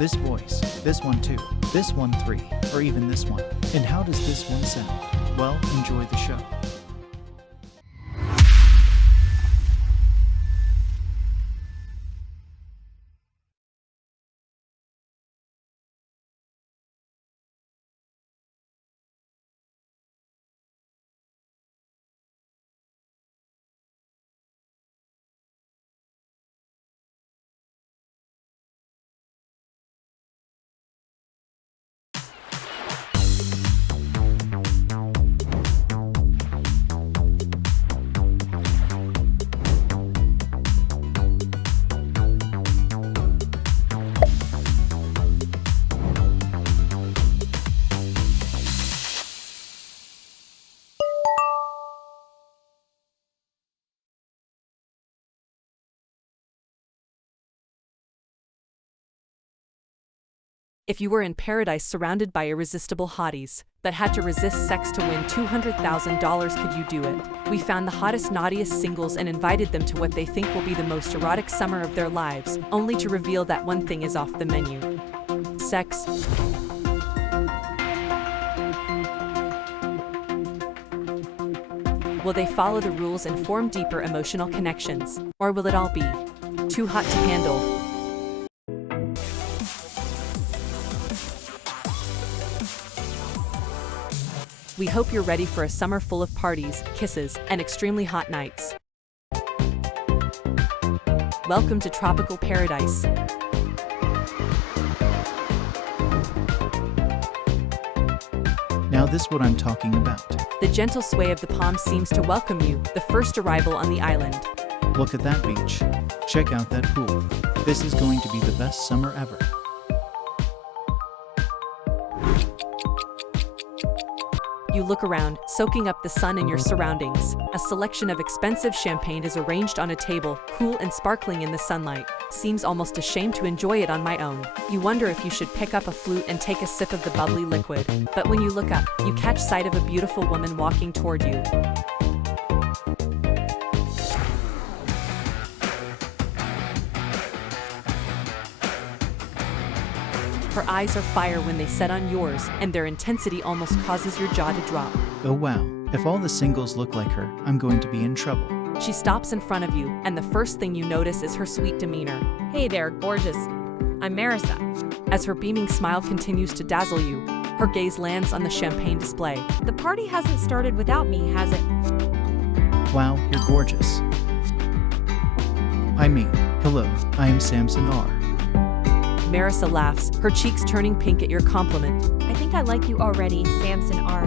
this voice, this one too, this one three, or even this one. And how does this one sound? Well, enjoy the show. If you were in paradise surrounded by irresistible hotties, but had to resist sex to win $200,000, could you do it? We found the hottest, naughtiest singles and invited them to what they think will be the most erotic summer of their lives, only to reveal that one thing is off the menu. Sex. Will they follow the rules and form deeper emotional connections? Or will it all be too hot to handle? We hope you're ready for a summer full of parties, kisses, and extremely hot nights. Welcome to tropical paradise. Now this what I'm talking about. The gentle sway of the palm seems to welcome you, the first arrival on the island. Look at that beach. Check out that pool. This is going to be the best summer ever. You look around, soaking up the sun in your surroundings. A selection of expensive champagne is arranged on a table, cool and sparkling in the sunlight. Seems almost ashamed to enjoy it on my own. You wonder if you should pick up a flute and take a sip of the bubbly liquid. But when you look up, you catch sight of a beautiful woman walking toward you. Her eyes are fire when they set on yours, and their intensity almost causes your jaw to drop. Oh wow, if all the singles look like her, I'm going to be in trouble. She stops in front of you, and the first thing you notice is her sweet demeanor. Hey there, gorgeous. I'm Marissa. As her beaming smile continues to dazzle you, her gaze lands on the champagne display. The party hasn't started without me, has it? Wow, you're gorgeous. Hello, I am Samson R. Marissa laughs, her cheeks turning pink at your compliment. I think I like you already, Samson R.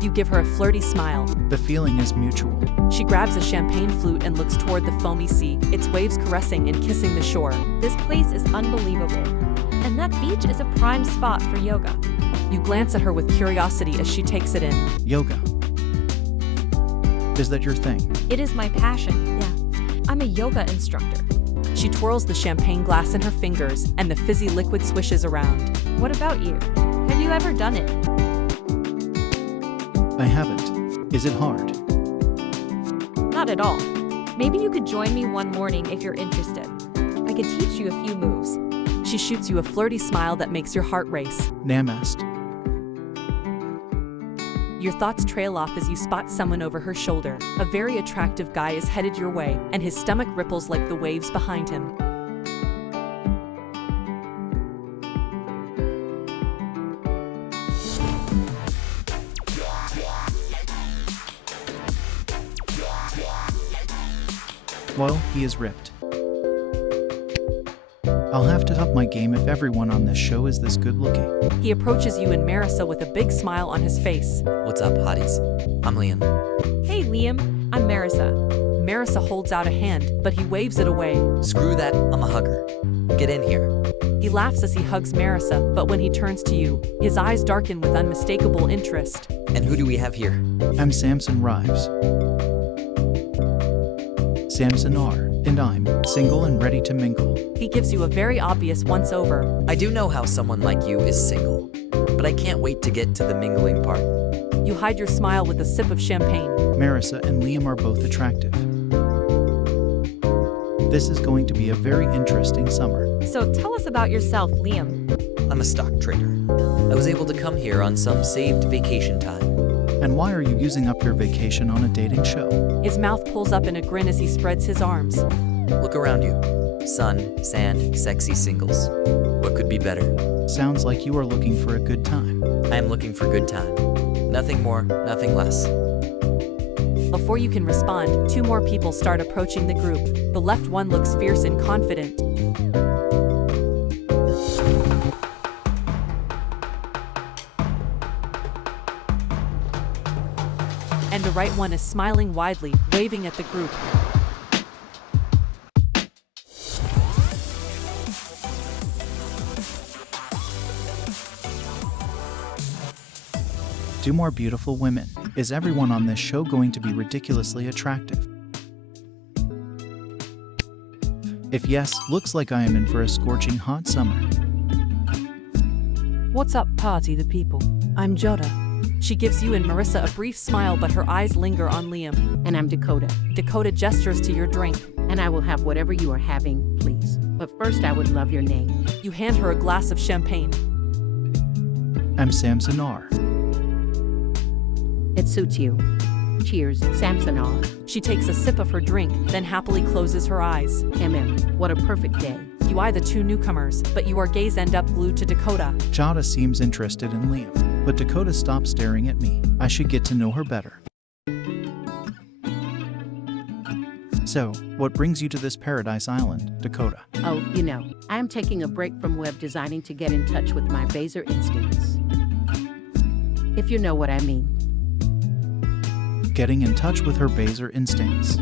You give her a flirty smile. The feeling is mutual. She grabs a champagne flute and looks toward the foamy sea, its waves caressing and kissing the shore. This place is unbelievable. And that beach is a prime spot for yoga. You glance at her with curiosity as she takes it in. Yoga. Is that your thing? It is my passion, yeah. I'm a yoga instructor. She twirls the champagne glass in her fingers, and the fizzy liquid swishes around. What about you? Have you ever done it? I haven't. Is it hard? Not at all. Maybe you could join me one morning if you're interested. I could teach you a few moves. She shoots you a flirty smile that makes your heart race. Namaste. Your thoughts trail off as you spot someone over her shoulder. A very attractive guy is headed your way, and his stomach ripples like the waves behind him. Well, he is ripped. I'll have to up my game if everyone on this show is this good looking. He approaches you and Marissa with a big smile on his face. What's up, hotties? I'm Liam. Hey, Liam. I'm Marissa. Marissa holds out a hand, but he waves it away. Screw that, I'm a hugger. Get in here. He laughs as he hugs Marissa, but when he turns to you, his eyes darken with unmistakable interest. And who do we have here? I'm Samson Rives. Samson R. And I'm single and ready to mingle. He gives you a very obvious once-over. I do know how someone like you is single, but I can't wait to get to the mingling part. You hide your smile with a sip of champagne. Marissa and Liam are both attractive. This is going to be a very interesting summer. So tell us about yourself, Liam. I'm a stock trader. I was able to come here on some saved vacation time. And why are you using up your vacation on a dating show? His mouth pulls up in a grin as he spreads his arms. Look around you. Sun, sand, sexy singles. What could be better? Sounds like you are looking for a good time. I am looking for good time. Nothing more, nothing less. Before you can respond, 2 more people start approaching the group. The left one looks fierce and confident. And the right one is smiling widely, waving at the group. Two more beautiful women. Is everyone on this show going to be ridiculously attractive? If yes, looks like I am in for a scorching hot summer. What's up, party the people? I'm Joda. She gives you and Marissa a brief smile, but her eyes linger on Liam. And I'm Dakota, Dakota gestures to your drink. and I will have whatever you are having, please. But first, I would love your name. You hand her a glass of champagne. I'm Samson R. It suits you. Cheers, Samson R. She takes a sip of her drink, then happily closes her eyes. What a perfect day. You eye the 2 newcomers, but your gaze end up glued to Dakota. Jada seems interested in Liam, but Dakota stops staring at me. I should get to know her better. So, what brings you to this paradise island, Dakota? Oh, I am taking a break from web designing to get in touch with my baser instincts. If you know what I mean. Getting in touch with her baser instincts.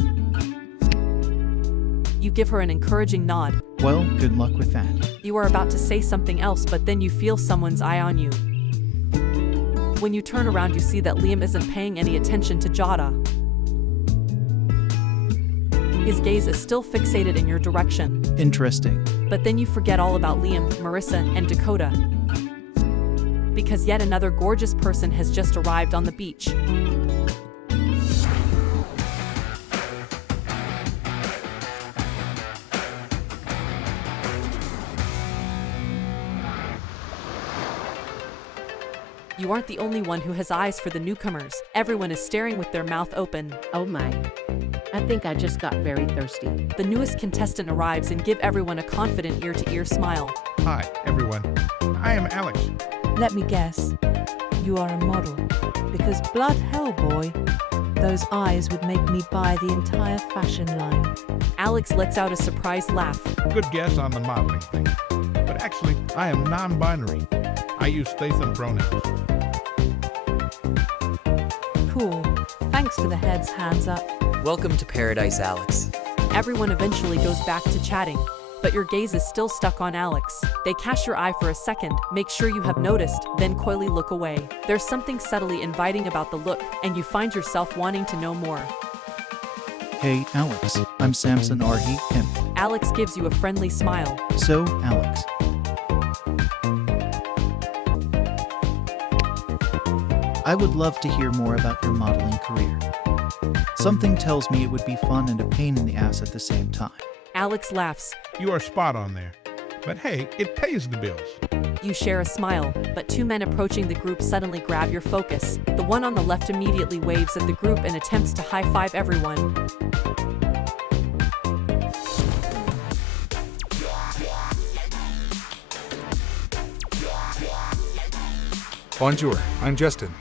You give her an encouraging nod. Well, good luck with that. You are about to say something else, but then you feel someone's eye on you. When you turn around, you see that Liam isn't paying any attention to Jada. His gaze is still fixated in your direction. Interesting. But then you forget all about Liam, Marissa, and Dakota. Because yet another gorgeous person has just arrived on the beach. You aren't the only one who has eyes for the newcomers. Everyone is staring with their mouth open. Oh my. I think I just got very thirsty. The newest contestant arrives and give everyone a confident ear-to-ear smile. Hi, everyone. I am Alex. Let me guess. You are a model. Because blood hell, boy. Those eyes would make me buy the entire fashion line. Alex lets out a surprised laugh. Good guess on the modeling thing. But actually, I am non-binary. I use they, them pronouns. Cool. Thanks for the heads, hands up. Welcome to Paradise, Alex. Everyone eventually goes back to chatting, but your gaze is still stuck on Alex. They catch your eye for a second, make sure you have noticed, then coyly look away. There's something subtly inviting about the look, and you find yourself wanting to know more. Hey, Alex. I'm Samson R. He, him. Alex gives you a friendly smile. So, Alex. I would love to hear more about your modeling career. Something tells me it would be fun and a pain in the ass at the same time. Alex laughs. You are spot on there. But hey, it pays the bills. You share a smile, but 2 men approaching the group suddenly grab your focus. The one on the left immediately waves at the group and attempts to high-five everyone. Bonjour, I'm Justin.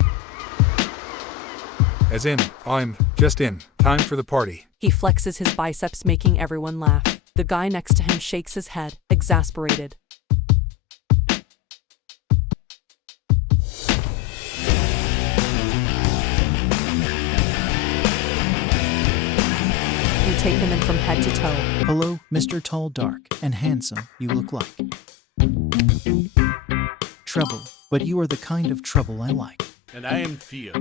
As in, I'm just in. Time for the party. He flexes his biceps, making everyone laugh. The guy next to him shakes his head, exasperated. You take him in from head to toe. Hello, Mr. Tall, Dark, and Handsome you look like. Trouble, but you are the kind of trouble I like. And I am Theo.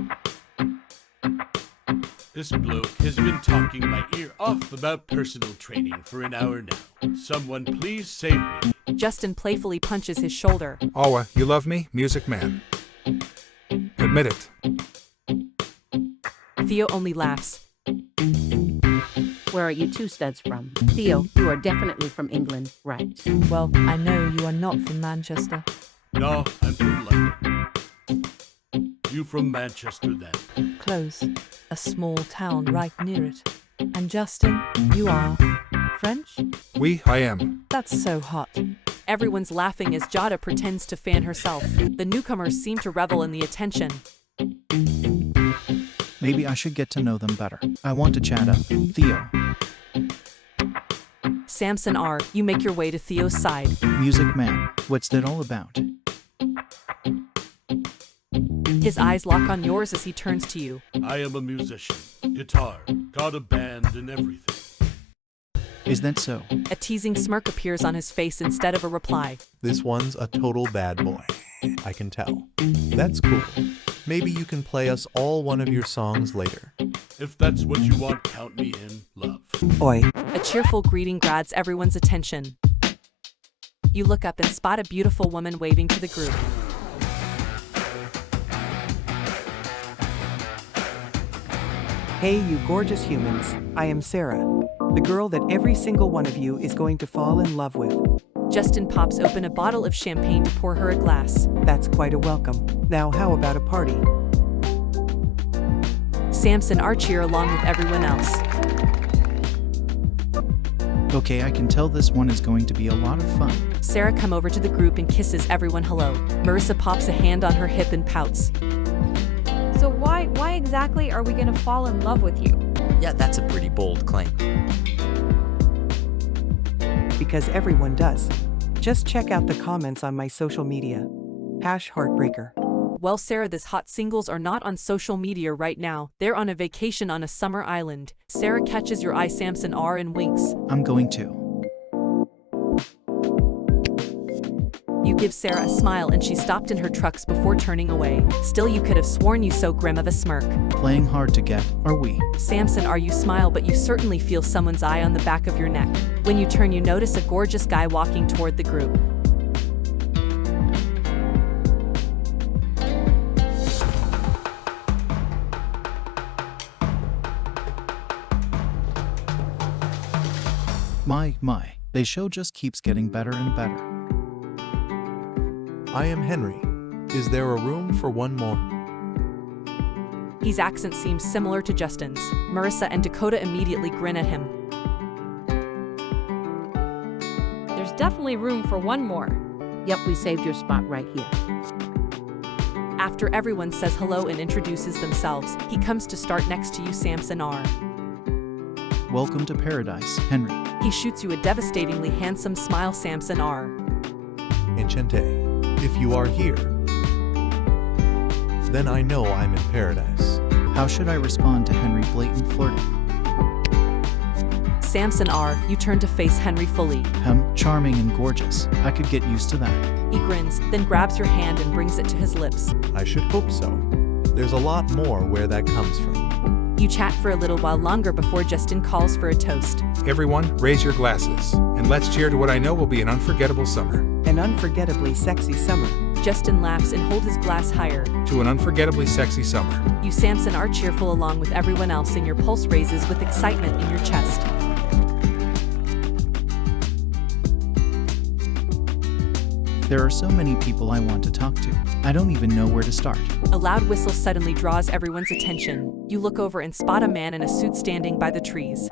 This bloke has been talking my ear off about personal training for an hour now. Someone please save me. Justin playfully punches his shoulder. Awa, you love me, Music Man. Admit it. Theo only laughs. Where are you two studs from? Theo, you are definitely from England, right? Well, I know you are not from Manchester. No, I'm from London. You from Manchester then? Close. A small town right near it. And Justin, you are French? Oui, I am. That's so hot. Everyone's laughing as Jada pretends to fan herself. The newcomers seem to revel in the attention. Maybe I should get to know them better. I want to chat up. Theo, Samson R., you make your way to Theo's side. music man, what's that all about? His eyes lock on yours as he turns to you. I am a musician. Guitar. Got a band and everything. Is that so? A teasing smirk appears on his face instead of a reply. This one's a total bad boy. I can tell. That's cool. Maybe you can play us all one of your songs later. If that's what you want, count me in, love. Oi. A cheerful greeting grabs everyone's attention. You look up and spot a beautiful woman waving to the group. Hey, you gorgeous humans. I am Sarah, the girl that every single one of you is going to fall in love with. Justin pops open a bottle of champagne to pour her a glass. That's quite a welcome. Now, how about a party? Samson R. cheer along with everyone else. Okay, I can tell this one is going to be a lot of fun. Sarah come over to the group and kisses everyone hello. Marissa pops a hand on her hip and pouts. So why exactly are we gonna fall in love with you? Yeah, that's a pretty bold claim. Because everyone does. Just check out the comments on my social media. #Heartbreaker. Well, Sarah, this hot singles are not on social media right now. They're on a vacation on a summer island. Sarah catches your eye, Samson R., and winks. I'm going to. You give Sarah a smile and she stopped in her trucks before turning away. Still, you could have sworn you so grim of a smirk. Playing hard to get, are we? Samson R., you smile, but you certainly feel someone's eye on the back of your neck. When you turn, you notice a gorgeous guy walking toward the group. My, they show just keeps getting better and better. I am Henry. Is there a room for one more? His accent seems similar to Justin's. Marissa and Dakota immediately grin at him. There's definitely room for one more. Yep, we saved your spot right here. After everyone says hello and introduces themselves, he comes to start next to you, Samson R. Welcome to paradise, Henry. He shoots you a devastatingly handsome smile, Samson R. Enchante. If you are here, then I know I'm in paradise. How should I respond to Henry blatant flirting? Samson R., you turn to face Henry fully. Charming and gorgeous. I could get used to that. He grins, then grabs your hand and brings it to his lips. I should hope so. There's a lot more where that comes from. You chat for a little while longer before Justin calls for a toast. Everyone, raise your glasses, and let's cheer to what I know will be an unforgettable summer. An unforgettably sexy summer. Justin laughs and holds his glass higher. To an unforgettably sexy summer. You, Samson, are cheerful along with everyone else, and your pulse raises with excitement in your chest. There are so many people I want to talk to. I don't even know where to start. A loud whistle suddenly draws everyone's attention. You look over and spot a man in a suit standing by the trees.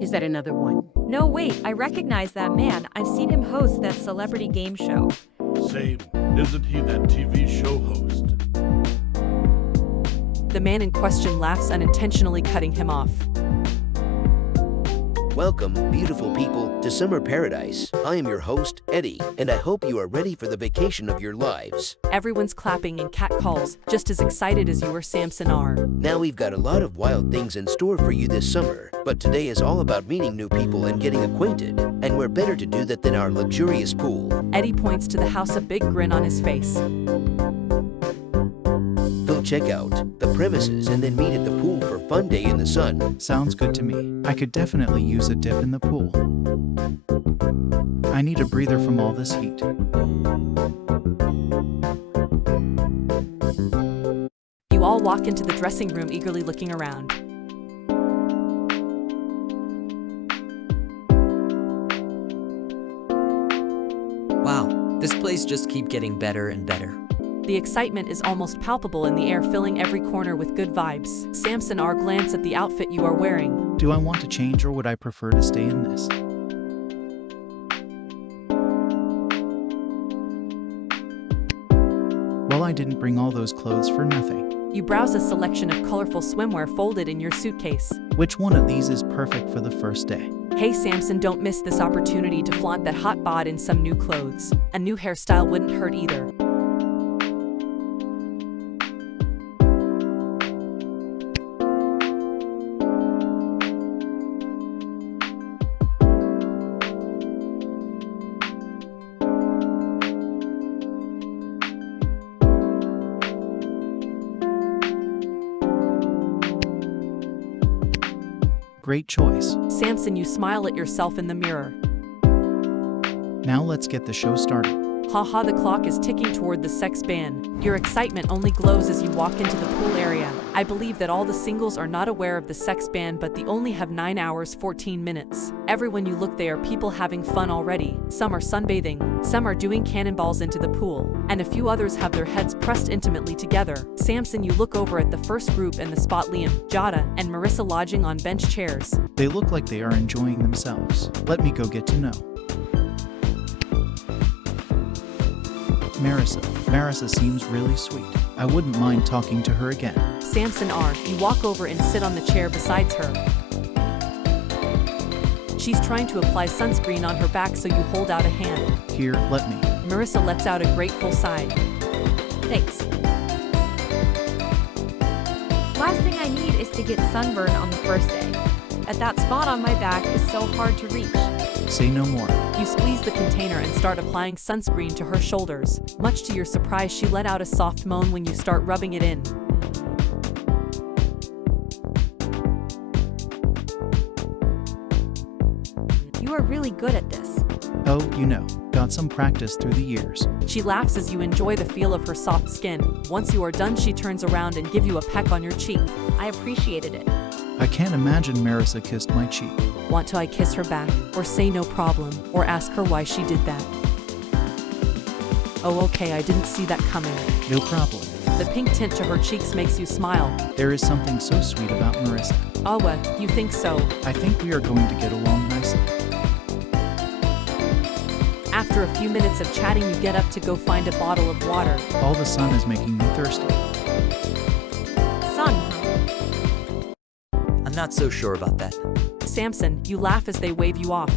Is that another one? No, wait, I recognize that man. I've seen him host that celebrity game show. Same. Isn't he that TV show host? The man in question laughs, unintentionally cutting him off. Welcome, beautiful people, to Summer Paradise. I am your host, Eddie, and I hope you are ready for the vacation of your lives. Everyone's clapping and cat calls, just as excited as you or Samson are. Now we've got a lot of wild things in store for you this summer, but today is all about meeting new people and getting acquainted, and we're better to do that than our luxurious pool. Eddie points to the house, a big grin on his face. Go check out the premises and then meet at the pool for fun day in the sun. Sounds good to me. I could definitely use a dip in the pool. I need a breather from all this heat. You all walk into the dressing room, eagerly looking around. This plays just keep getting better and better. The excitement is almost palpable in the air, filling every corner with good vibes. Samson R. glance at the outfit you are wearing. Do I want to change or would I prefer to stay in this? Well, I didn't bring all those clothes for nothing. You browse a selection of colorful swimwear folded in your suitcase. Which one of these is perfect for the first day? Hey Samson, don't miss this opportunity to flaunt that hot bod in some new clothes. A new hairstyle wouldn't hurt either. Great choice. Samson, you smile at yourself in the mirror. Now let's get the show started. Haha, the clock is ticking toward the sex ban. Your excitement only glows as you walk into the pool area. I believe that all the singles are not aware of the sex ban, but they only have 9 hours 14 minutes. Everywhere you look, there are people having fun already. Some are sunbathing, some are doing cannonballs into the pool, and a few others have their heads pressed intimately together. Samson, you look over at the first group and the spot Liam, Jada, and Marissa lodging on bench chairs. They look like they are enjoying themselves. Let me go get to know. Marissa seems really sweet. I wouldn't mind talking to her again. Samson R. You walk over and sit on the chair besides her. She's trying to apply sunscreen on her back, so you hold out a hand. Here, let me. Marissa lets out a grateful sigh. Thanks. Last thing I need is to get sunburn on the first day. And that spot on my back is so hard to reach. Say no more. You squeeze the container and start applying sunscreen to her shoulders. Much to your surprise, she let out a soft moan when you start rubbing it in. You are really good at this. Oh, you know, got some practice through the years. She laughs as you enjoy the feel of her soft skin. Once you are done, she turns around and gives you a peck on your cheek. I appreciated it. I can't imagine Marissa kissed my cheek. Want to I kiss her back, or say no problem, or ask her why she did that? Oh okay, I didn't see that coming. No problem. The pink tint to her cheeks makes you smile. There is something so sweet about Marissa. Oh you think so? I think we are going to get along nicely. After a few minutes of chatting, you get up to go find a bottle of water. All the sun is making me thirsty. Sun, I'm not so sure about that. Samson, you laugh as they wave you off.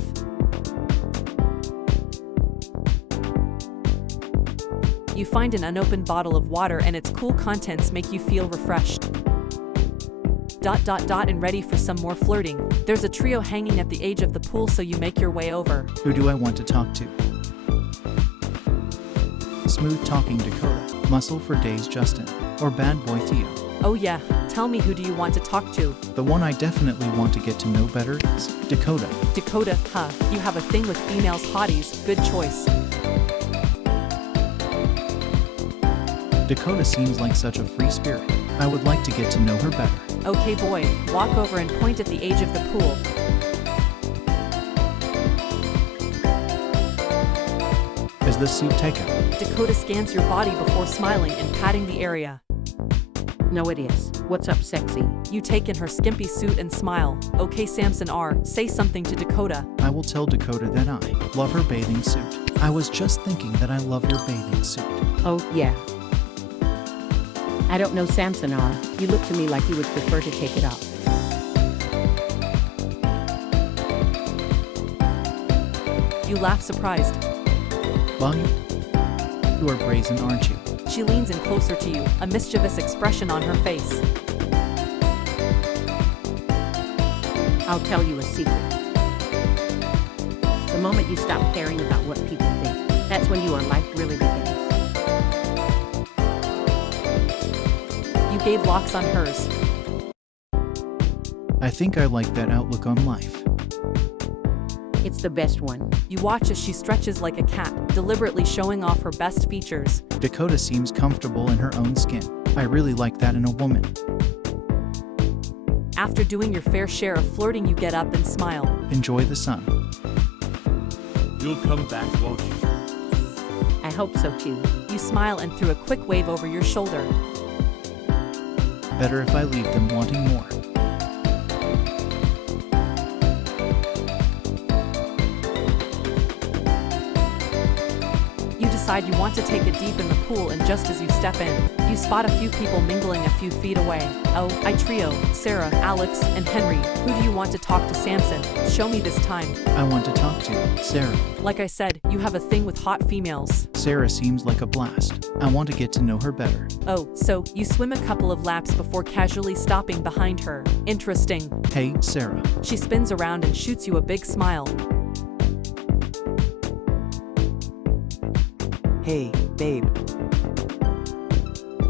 You find an unopened bottle of water and its cool contents make you feel refreshed. ... and ready for some more flirting. There's a trio hanging at the edge of the pool, so you make your way over. Who do I want to talk to? Smooth talking Dakota, muscle for days Justin, or bad boy Theo. Oh yeah, tell me, who do you want to talk to? The one I definitely want to get to know better is Dakota. Dakota, huh? You have a thing with females hotties, good choice. Dakota seems like such a free spirit. I would like to get to know her better. Okay boy, walk over and point at the edge of the pool. Is this suit takeout? Dakota scans your body before smiling and patting the area. No, it is. What's up, sexy? You take in her skimpy suit and smile. Okay, Samson R., say something to Dakota. I will tell Dakota that I love her bathing suit. I was just thinking that I love your bathing suit. Oh, yeah. I don't know, Samson R. You look to me like you would prefer to take it off. You laugh surprised. Well, you are brazen, aren't you? She leans in closer to you, a mischievous expression on her face. I'll tell you a secret. The moment you stop caring about what people think, that's when your life really begins. You gave locks on hers. I think I like that outlook on life. It's the best one. You watch as she stretches like a cat, deliberately showing off her best features. Dakota seems comfortable in her own skin. I really like that in a woman. After doing your fair share of flirting, you get up and smile. Enjoy the sun. You'll come back, won't you? hope so too. You smile and threw a quick wave over your shoulder. Better if I leave them wanting more. You decide you want to take a deep in the pool, and just as you step in, you spot a few people mingling a few feet away. Oh, I trio, Sarah, Alex, and Henry. Who do you want to talk to, Samson? Show me this time. I want to talk to Sarah. Like I said, you have a thing with hot females. Sarah seems like a blast. I want to get to know her better. Oh, so you swim a couple of laps before casually stopping behind her. Interesting. Hey, Sarah. She spins around and shoots you a big smile. Hey, babe.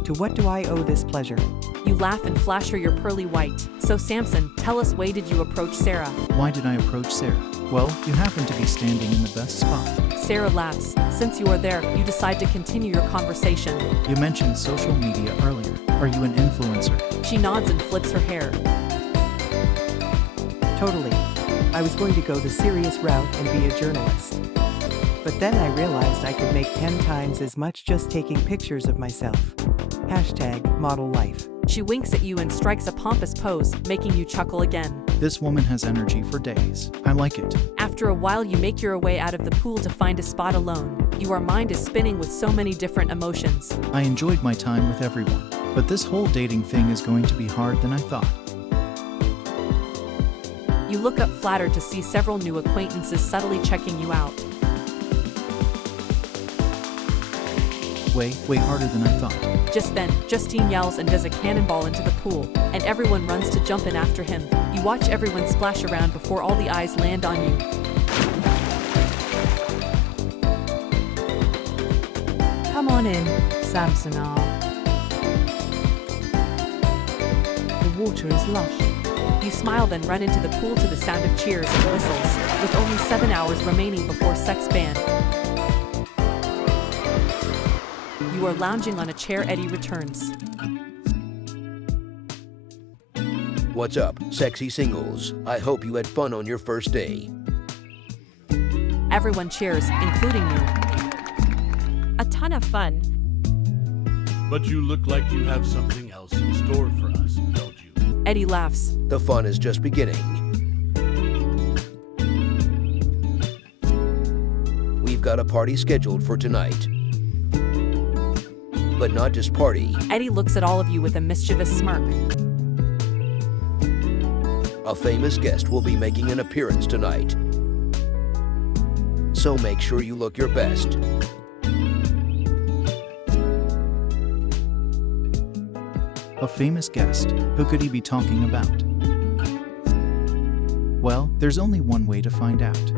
To what do I owe this pleasure? You laugh and flash her your pearly white. So Samson, tell us, why did you approach Sarah? Why did I approach Sarah? Well, you happen to be standing in the best spot. Sarah laughs. Since you are there, you decide to continue your conversation. You mentioned social media earlier. Are you an influencer? She nods and flips her hair. Totally. I was going to go the serious route and be a journalist. But then I realized I could make 10 times as much just taking pictures of myself. #model life. She winks at you and strikes a pompous pose, making you chuckle again. This woman has energy for days. I like it. After a while, you make your way out of the pool to find a spot alone. Your mind is spinning with so many different emotions. I enjoyed my time with everyone, but this whole dating thing is going to be harder than I thought. You look up flattered to see several new acquaintances subtly checking you out. Way harder than I thought. Just then, Justine yells and does a cannonball into the pool, and everyone runs to jump in after him. You watch everyone splash around before all the eyes land on you. Come on in, Samson R. The water is lush. You smile, then run into the pool to the sound of cheers and whistles, with only 7 hours remaining before sex ban. You are lounging on a chair. Eddie returns. What's up, sexy singles? I hope you had fun on your first day. Everyone cheers, including you. A ton of fun. But you look like you have something else in store for us, don't you? Eddie laughs. The fun is just beginning. We've got a party scheduled for tonight. But not just party. Eddie looks at all of you with a mischievous smirk. A famous guest will be making an appearance tonight. So make sure you look your best. A famous guest? Who could he be talking about? Well, there's only one way to find out.